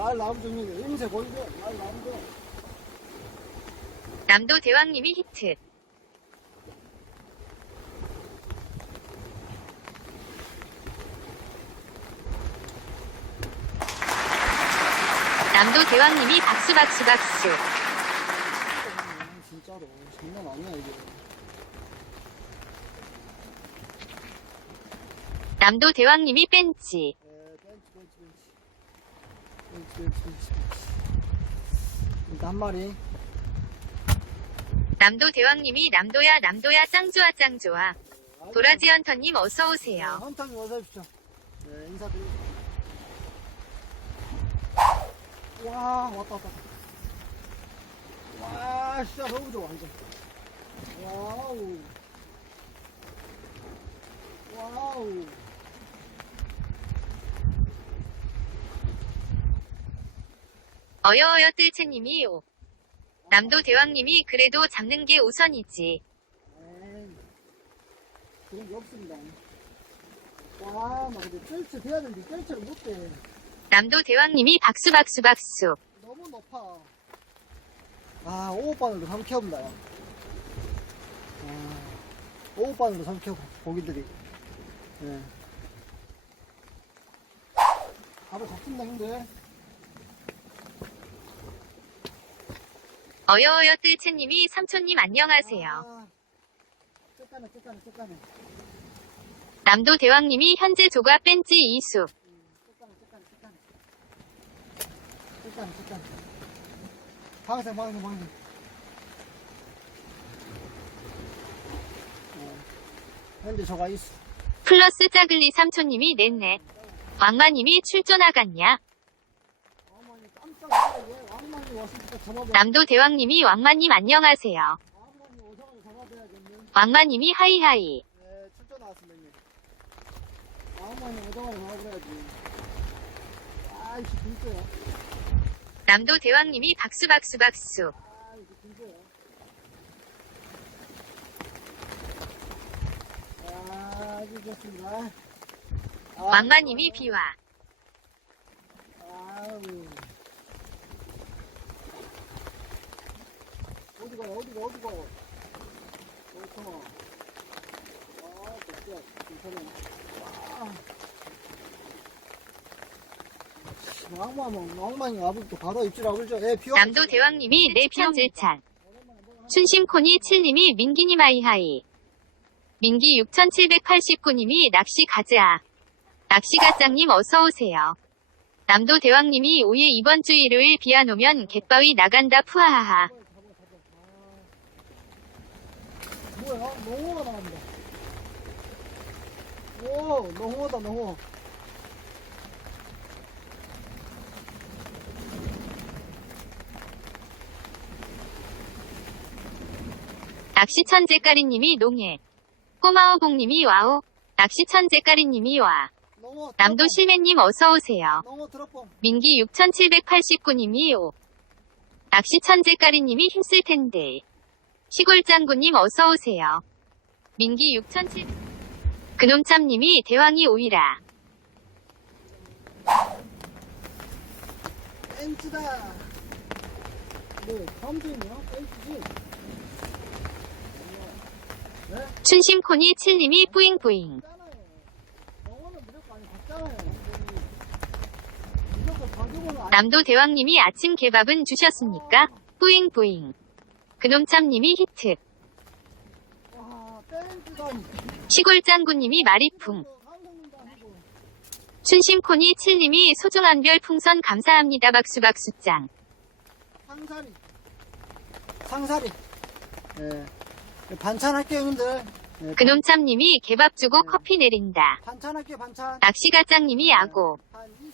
날 나오면. 임새 보이죠? 날 나오면 돼. 남도 대왕님이 히트. 남도 대왕님이 박수 박수 박수. 음, 진짜로. 장난 아니야, 이게. 남도 대왕님이 벤치, 벤치, 벤치. 벤치, 벤치, 벤치, 벤치. 일단 한 마리. 남도 대왕님이 남도야 남도야 짱좋아 짱좋아. 도라지 헌터님 어서 네, 오세요. 헌터님 어서 오십시오. 네, 인사드리겠습니다. 와, 왔다, 왔다. 와, 진짜 너무 좋아, 완전. 와우. 와우. 어여어여 뜰채님이 오. 남도 대왕님이 그래도 잡는 게 우선이지. 에이, 그런 게 없습니다. 와, 나 근데 뜰채 돼야 되는데 뜰채를 못 돼. 남도 대왕님이 박수 박수 박수. 너무 높아. 아, 키워본다. 야. 아, 한번 키워봐, 고기들이. 예. 밥을 잡힌다, 형들. 어여어여 뜰채님이 삼촌님 안녕하세요. 남도 대왕님이 현재 조가 뺀지 이수. 현재 저가 있어. 플러스 짜글리 삼촌님이 냈네. 왕마님이 출조 나갔냐? 어머니 깜짝 놀라게 남도 대왕님이 왕마님 안녕하세요. 왕마님이 하이하이. 네. 남도 대왕님이 박수 박수 박수. 아, 왕마님이 비와. 아우. 어디 가요, 어디 가, 어디 가. 옳구나. 아. 괜찮네. 와. 왕만, 왕만이 와보니까 바로 입질하고 그러죠. 예, 비와. 남도 대왕님이 내 편질찬. 춘심코니 7님이 민기님 하이하이. 민기 6789님이 낚시 가즈아. 낚시가짱님 어서오세요. 남도 대왕님이 오예 이번 주 일요일 비안 오면 갯바위 나간다 푸하하하. 뭐야? 농어가 나갑니다. 오, 농어다, 농어. 낚시 천재 까리님이 농해. 꼬마오봉님이 와우. 낚시 천재 까리님이 와. 농어. 남도 드롭봉. 실매님 어서 오세요. 농어 드롭봉. 민기 6789님이 오. 낚시 천재 까리님이 힘쓸 텐데. 시골짱구님 어서오세요. 민기 6700. 그놈참님이 대왕이 오이라. 벤츠다. 네, 다음주에요. 벤츠지. 네? 춘심코니 7님이 뿌잉뿌잉. 무조건. 무조건 가격은 안 남도 대왕님이 아침 개밥은 주셨습니까? 뿌잉뿌잉. 그놈참님이 히트. 시골짱구님이 마리풍. 춘심코니 7님이 소중한 별 풍선 감사합니다 박수 박수짱. 상사리. 상사리. 예. 반찬 할게요, 형님들. 예, 그놈참님이 개밥 주고 커피 내린다. 반찬 할게요, 반찬. 낚시가짱님이 아고. 한 20,